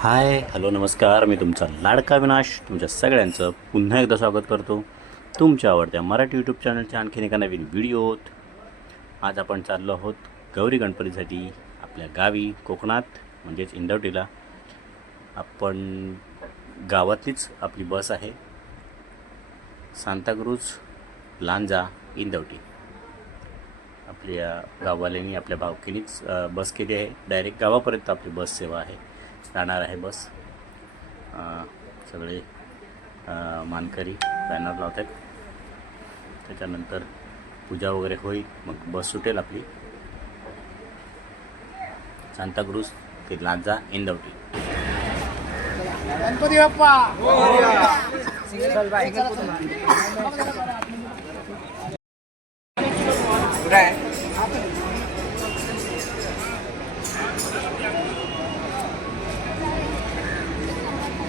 Hi hello नमस्कार. मी तुमचा लाडका विनाश तुमच्या सगळ्यांचं पुन्हा एकदा स्वागत करतो. तुमच्या आवडत्या मराठी यूट्यूब चॅनलच्या आणखीन एका नवीन व्हिडिओत आज आपण चाललो आहोत गौरी गणपतीसाठी आपल्या गावी कोकणात म्हणजेच इंदवटीला आपण गावातलीच आपली बस आहे. सांताक्रूज लांजा इंदवटी आपल्या गाववाल्यांनी आपल्या भावकीनीच बस केली आहे. डायरेक्ट गावापर्यंत आपली बस सेवा आहे. जाणार आहे बस. सगळे मानकरी बॅनर लावत आहेत त्याच्यानंतर पूजा वगैरे होईल मग बस सुटेल आपली. सांताक्रूज ते लांजा इंदवटी गणपती बाप्पा! गणपती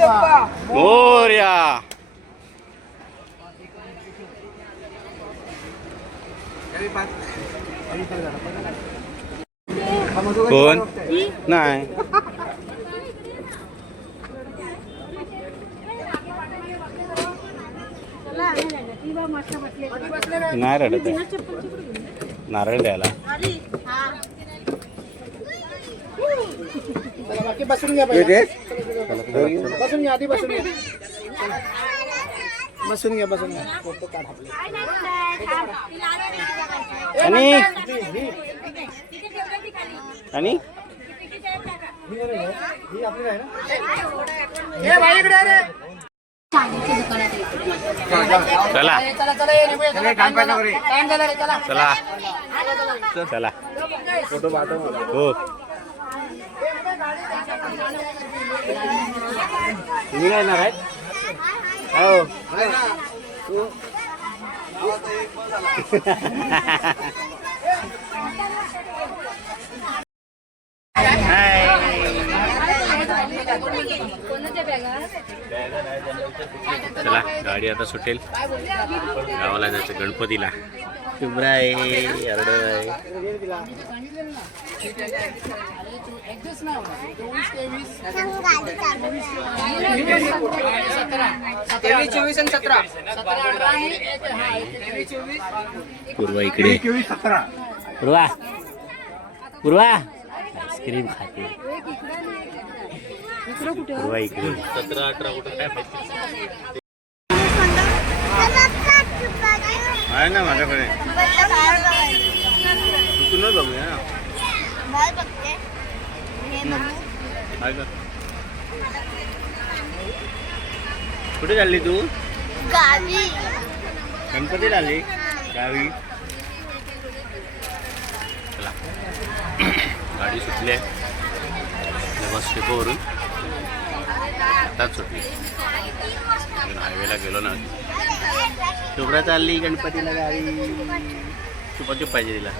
मोर्या कोण नाही नाही रडत नारळ द्यायला चला, बाकी बसून घ्या. बसून घ्या आधी बसून घ्या बसून घ्या बसून घ्या फोटो काढ आपले आणि आणि ही चला. चला चला चला. चला चला. चला. फोटो पाठव हो. तुम्ही काय येणार आहेत हो. चला गाडी आता सुटेल. गावाला जायचं गणपतीला. शुभ्रा आहे अरड आहे तेवीस. चोवीस आणि सतरा. पूर्वा इकडे. पूर्वा. पूर्वा. आईस्क्रीम खाते. पूर्वा इकडे. सतरा अठरा कुठं काय माहिती? आहे ना माझ्याकडे. चुकूनच बघूया कर कुठे चालली तू? गावी. गणपती आली? गावी? चला. गाडी सुटली आहे. बस स्टेपवरून आताच सुटली. हायवेला गेलो ना. शुभ्रा चालली गणपतीला गावी. चुप पाहिजे तिला.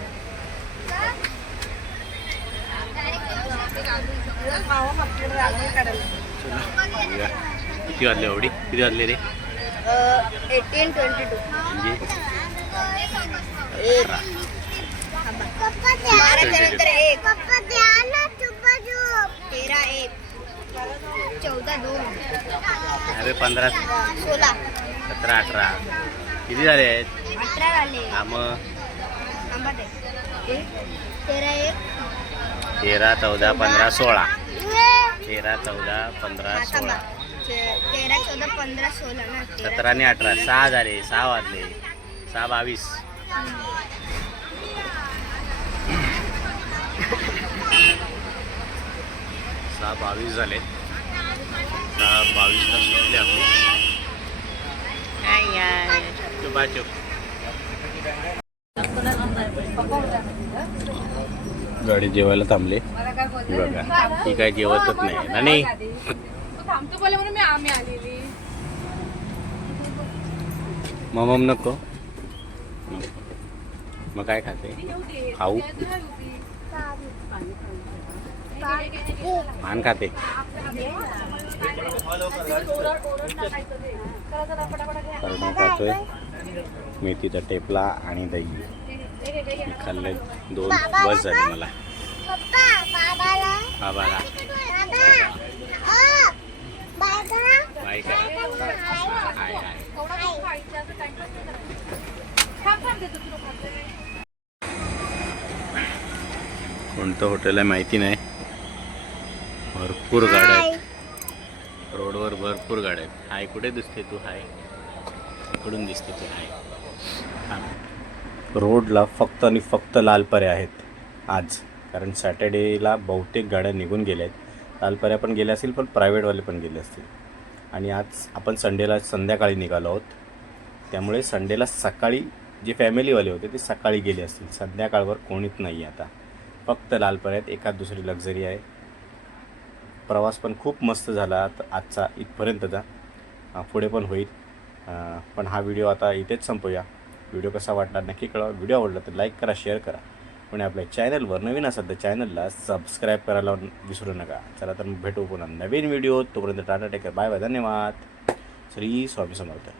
किती वाजले एवढी? किती वाजले रे? एटीन ट्वेंटी टू म्हणजे? एक तेरा एक चौदा दोन अरे पंधरा सोळा सतरा अठरा. किती झाले आहेत? अठरा झाले. मग? तेरा एक. तेरा चौदा पंधरा सोळा. तेरा चौदा पंधरा. सोळा. तेरा चौदा पंधरा सोळा ना. तेरा सतरा आणि अठरा. सहा झाले. सहा वाजले. सहा बावीस. सहा बावीस झाले. सहा बावीसला सुटले आपली चुपाचुप गाडी जेवायला थांबले. बघा. ही काय जेवतच नाही. आलेली. मम नको. मग काय खाते? खाऊ? पान खाते. खातोय मेथीचा टेपला आणि दही. खाल्ले दोन बस झाले मला. बाबाला. बाय कोणतं हॉटेल आहे माहिती नाही. भरपूर गाड्या आहेत. रोडवर भरपूर गाड्या आहेत. हाय कुठे दिसते तू? हाय. इकडून दिसते तू. हाय. रोडला फक्त आणि फक्त लालपऱ्या आहेत. आज. कारण सॅटर्डेला बहुतेक गाड्या निघून गेल्या आहेत. लालपऱ्या पण गेल्या असतील पण प्रायव्हेटवाले पण गेले असतील. आणि आज आपण संडेला संध्याकाळी निघालो आहोत. त्यामुळे संडेला सकाळी जे फॅमिलीवाले होते ते सकाळी गेले असतील. संध्याकाळवर कोणीच नाही आहे आता. फक्त लालपऱ्यात एखाद दुसरी लक्झरी आहे. प्रवास पण खूप मस्त झाला आता आजचा इथपर्यंतचा. पुढे पण होईल. पण हा व्हिडिओ आता इथेच संपूया. व्हिडिओ कसा वाटला नक्की कळवा. व्हिडिओ आवडला तर लाईक करा शेअर करा. पण आपल्या चॅनलवर नवीन असाल तर चॅनलला सबस्क्राईब करायला विसरू नका. चला तर मग भेटू पुन्हा नवीन व्हिडिओ तोपर्यंत टाटा टेकर बाय बाय धन्यवाद. श्री स्वामी समर्थ.